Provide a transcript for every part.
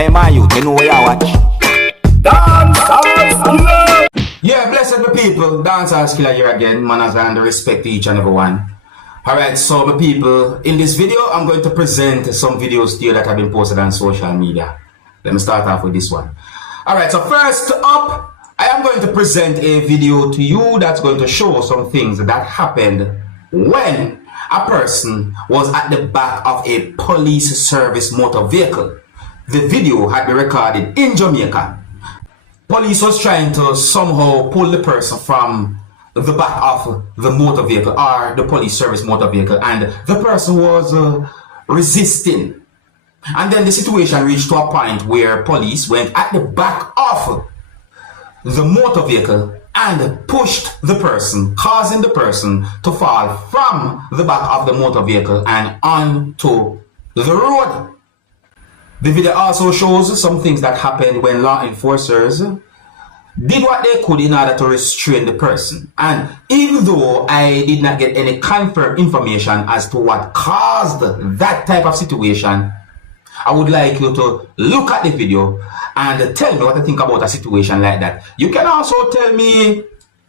Hey man, you know where you watch? Dancehall skilla. Yeah, blessed my people. Dancehall skilla here again. Manners and respect to each and every one. Alright, so my people, in this video, I'm going to present some videos to you that have been posted on social media. Let me start off with this one. Alright, so first up, I am going to present a video to you that's going to show some things that happened when a person was at the back of a police service motor vehicle. The video had been recorded in Jamaica. Police was trying to somehow pull the person from the back of the motor vehicle or the police service motor vehicle, and the person was resisting. And then the situation reached to a point where police went at the back of the motor vehicle and pushed the person, causing the person to fall from the back of the motor vehicle and onto the road. The video also shows some things that happened when law enforcers did what they could in order to restrain the person. And even though I did not get any confirmed information as to what caused that type of situation, I would like you to look at the video and tell me what you think about a situation like that. You can also tell me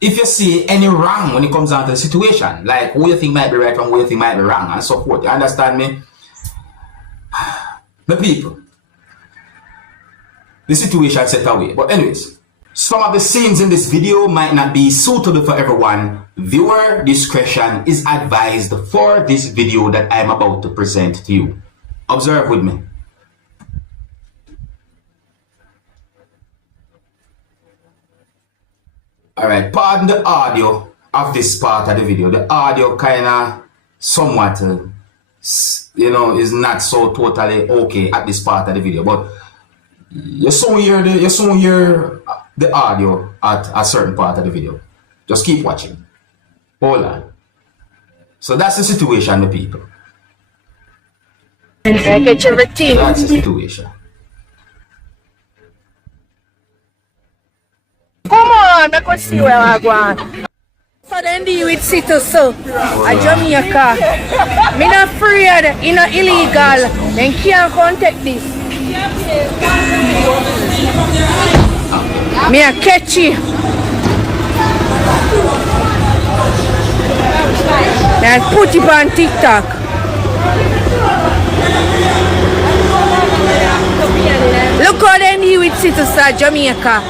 if you see any wrong when it comes down to the situation, like who you think might be right and who you think might be wrong and so forth. You understand me? The people, the situation set away. But anyways, some of the scenes in this video might not be suitable for everyone. Viewer discretion is advised for this video that I am about to present to you. Observe with me. Alright, pardon the audio of this part of the video. The audio kind of somewhat is not so totally okay at this part of the video, but you soon hear the audio at a certain part of the video. Just keep watching. Hold on. So that's the situation, the people. That's the situation. Come on, I can see where I go. So then deal with citizens a Jamaica. Me not afraid, you know, illegal. Then can't contact this. Me a catch you. And put it on TikTok. Look how they deal with citizens of Jamaica.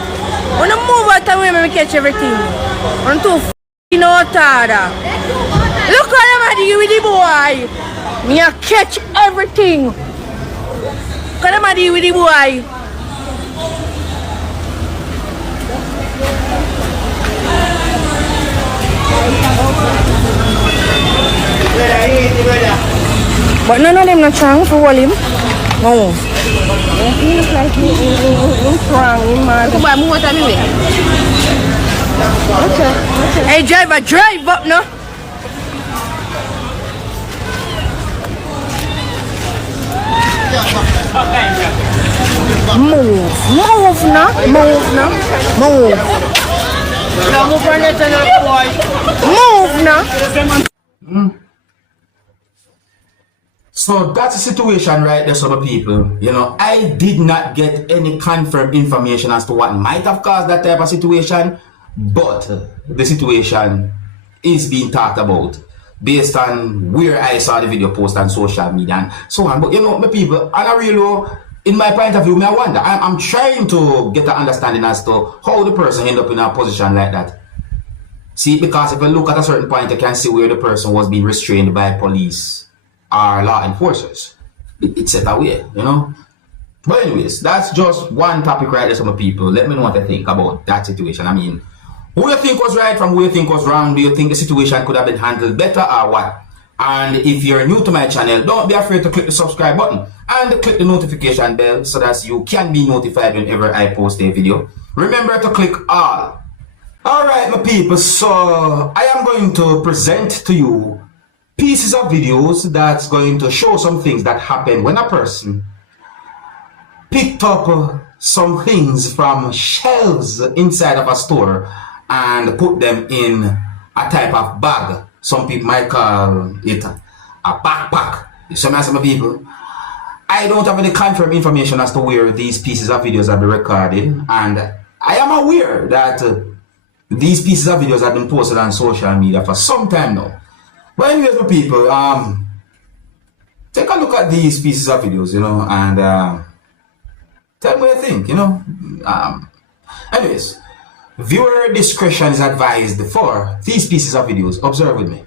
When I move out of the way, I catch everything. I'm too f***ing out there. Look how them deal with the boy. Me a catch everything. Look how them deal with the boy. But none of them not trying to hold him. No. He looks like he's strong. Hey driver, drive up now. Move now. So that's the situation right there, some people. You know, I did not get any confirmed information as to what might have caused that type of situation, but the situation is being talked about based on where I saw the video post on social media and so on. But you know, my people, on a real low, in my point of view, I wonder. I'm trying to get an understanding as to how the person ended up in a position like that. See, because if you look at a certain point, you can see where the person was being restrained by police or law enforcers. It's set away, you know. But anyways, that's just one topic right there, some people. Let me know what you think about that situation. I mean, who you think was right from who you think was wrong? Do you think the situation could have been handled better or what? And if you're new to my channel, don't be afraid to click the subscribe button and click the notification bell so that you can be notified whenever I post a video. Remember to click all. Alright my people, so I am going to present to you pieces of videos that's going to show some things that happen when a person picked up some things from shelves inside of a store and put them in a type of bag. Some people might call it a backpack. You see some people. I don't have any confirmed information as to where these pieces of videos have been recorded, and I am aware that these pieces of videos have been posted on social media for some time now. But anyways, my people, take a look at these pieces of videos, you know, and tell me what you think, you know. Anyways, viewer discretion is advised for these pieces of videos. Observe with me.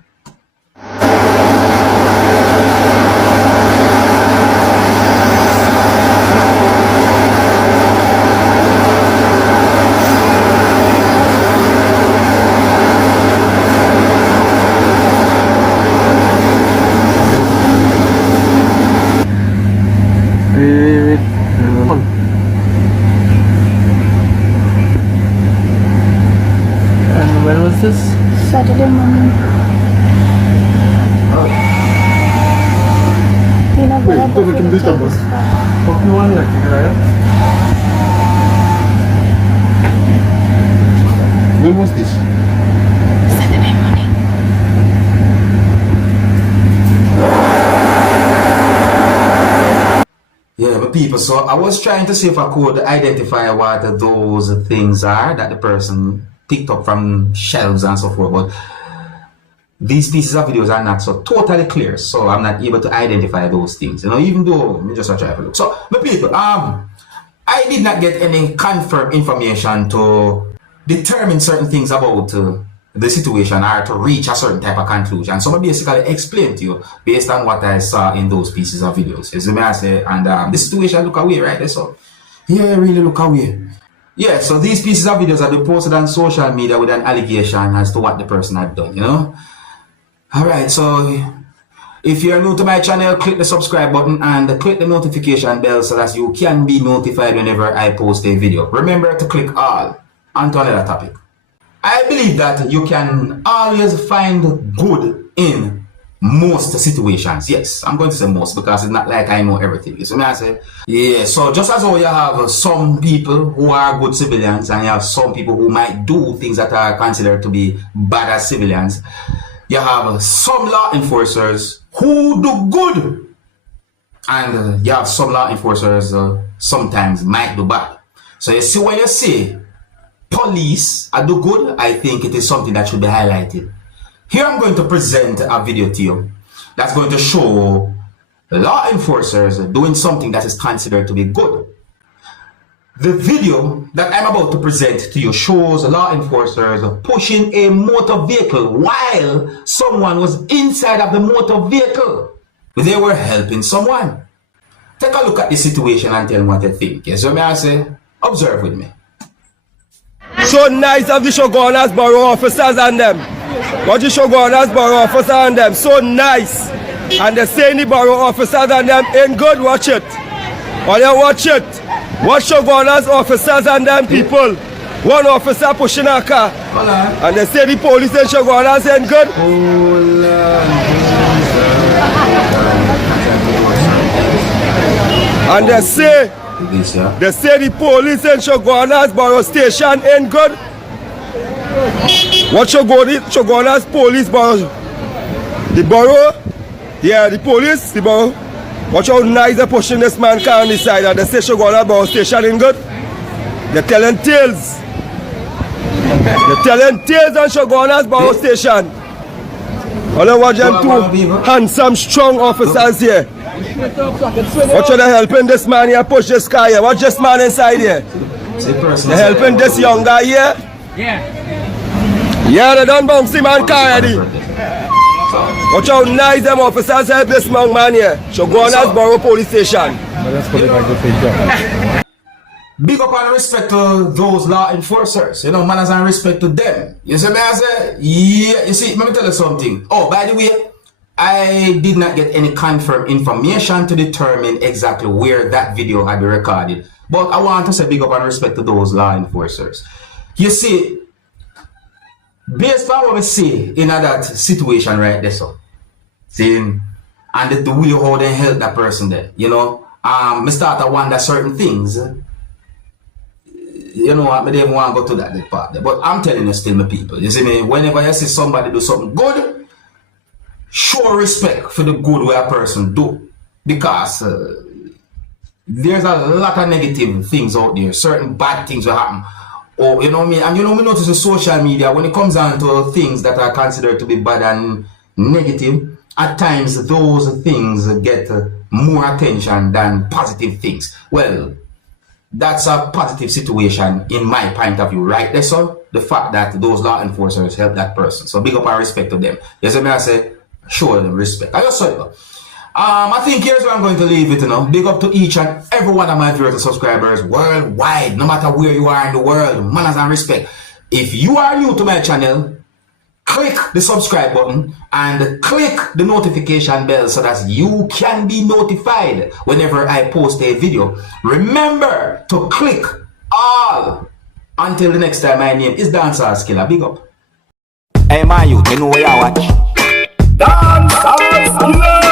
And when was this? Saturday morning. When was this? Saturday morning. Yeah, but people, so I was trying to see if I could identify what those things are that the person picked up from shelves and so forth, but these pieces of videos are not so totally clear, so I'm not able to identify those things, you know, even though me just try to look. So, but people, I did not get any confirmed information to determine certain things about the situation or to reach a certain type of conclusion. So I basically explain to you based on what I saw in those pieces of videos. You see me I say, and the situation look away, right? So yeah, really look away. Yeah, so these pieces of videos have been posted on social media with an allegation as to what the person had done, you know. Alright, so if you're new to my channel, click the subscribe button and click the notification bell so that you can be notified whenever I post a video. Remember to click all. On to another topic. I believe that you can always find good in most situations. Yes, I'm going to say most because it's not like I know everything. You see what I say? Yeah, so just as how you have some people who are good civilians and you have some people who might do things that are considered to be bad as civilians, you have some law enforcers who do good, and you have some law enforcers sometimes might do bad. So you see, when you say police are do good, I think it is something that should be highlighted. Here I'm going to present a video to you that's going to show law enforcers doing something that is considered to be good. The video that I'm about to present to you shows law enforcers pushing a motor vehicle while someone was inside of the motor vehicle. They were helping someone. Take a look at the situation and tell me what you think. Yes, so may I say, observe with me. So nice of the Shogunas Borough officers and them. What the Shogunas Borough officers and them, so nice. And they say the borough officers and them ain't good, watch it. Or you watch it. Watch Shogunas officers and them people. One officer pushing a car. And they say the police and Shogunas ain't good. And they say the police in Shogunas Borough Station ain't good. What Shogunas Police Borough? The borough? Yeah, the police, the borough. Watch how nice they're pushing this man car on the side, and they say Shogunas Borough Station ain't good. They're telling tales. They're telling tales on Shogunas Borough Station. All I watch them two handsome, strong officers here. Watch how they're helping this man here push this car here. Watch this man inside here. They're helping this young guy here. Yeah, they done bounce the man car already. Watch how nice them officers help this young man here. Shogunas Borough Police Station. Big up and respect to those law enforcers, you know, manners and respect to them. You see me I say? Yeah, you see, let me tell you something. Oh, by the way, I did not get any confirmed information to determine exactly where that video had been recorded. But I want to say big up and respect to those law enforcers. You see, based on what we see in that situation right there, so, seeing, and the way how they help that person there, you know, me start to wonder certain things. You know what, I didn't want to go to that part there. But I'm telling you still, my people, you see me, whenever you see somebody do something good, show respect for the good way a person do. Because there's a lot of negative things out there. Certain bad things will happen. Or you know what I mean? And you know, we notice with social media, when it comes down to things that are considered to be bad and negative, at times those things get more attention than positive things. Well, that's a positive situation in my point of view, right there, so the fact that those law enforcers help that person. So big up and respect to them. Yes, I mean, I say, show them respect. I just saw it. I think here's where I'm going to leave it, you know. Big up to each and every one of my viewers and subscribers worldwide, no matter where you are in the world. Manners and respect. If you are new to my channel, click the subscribe button and click the notification bell so that you can be notified whenever I post a video. Remember to click all. Until the next time, my name is Dancehall Skilla. Big up. Hey, my youth, you know where you watch? Dancehall Skilla.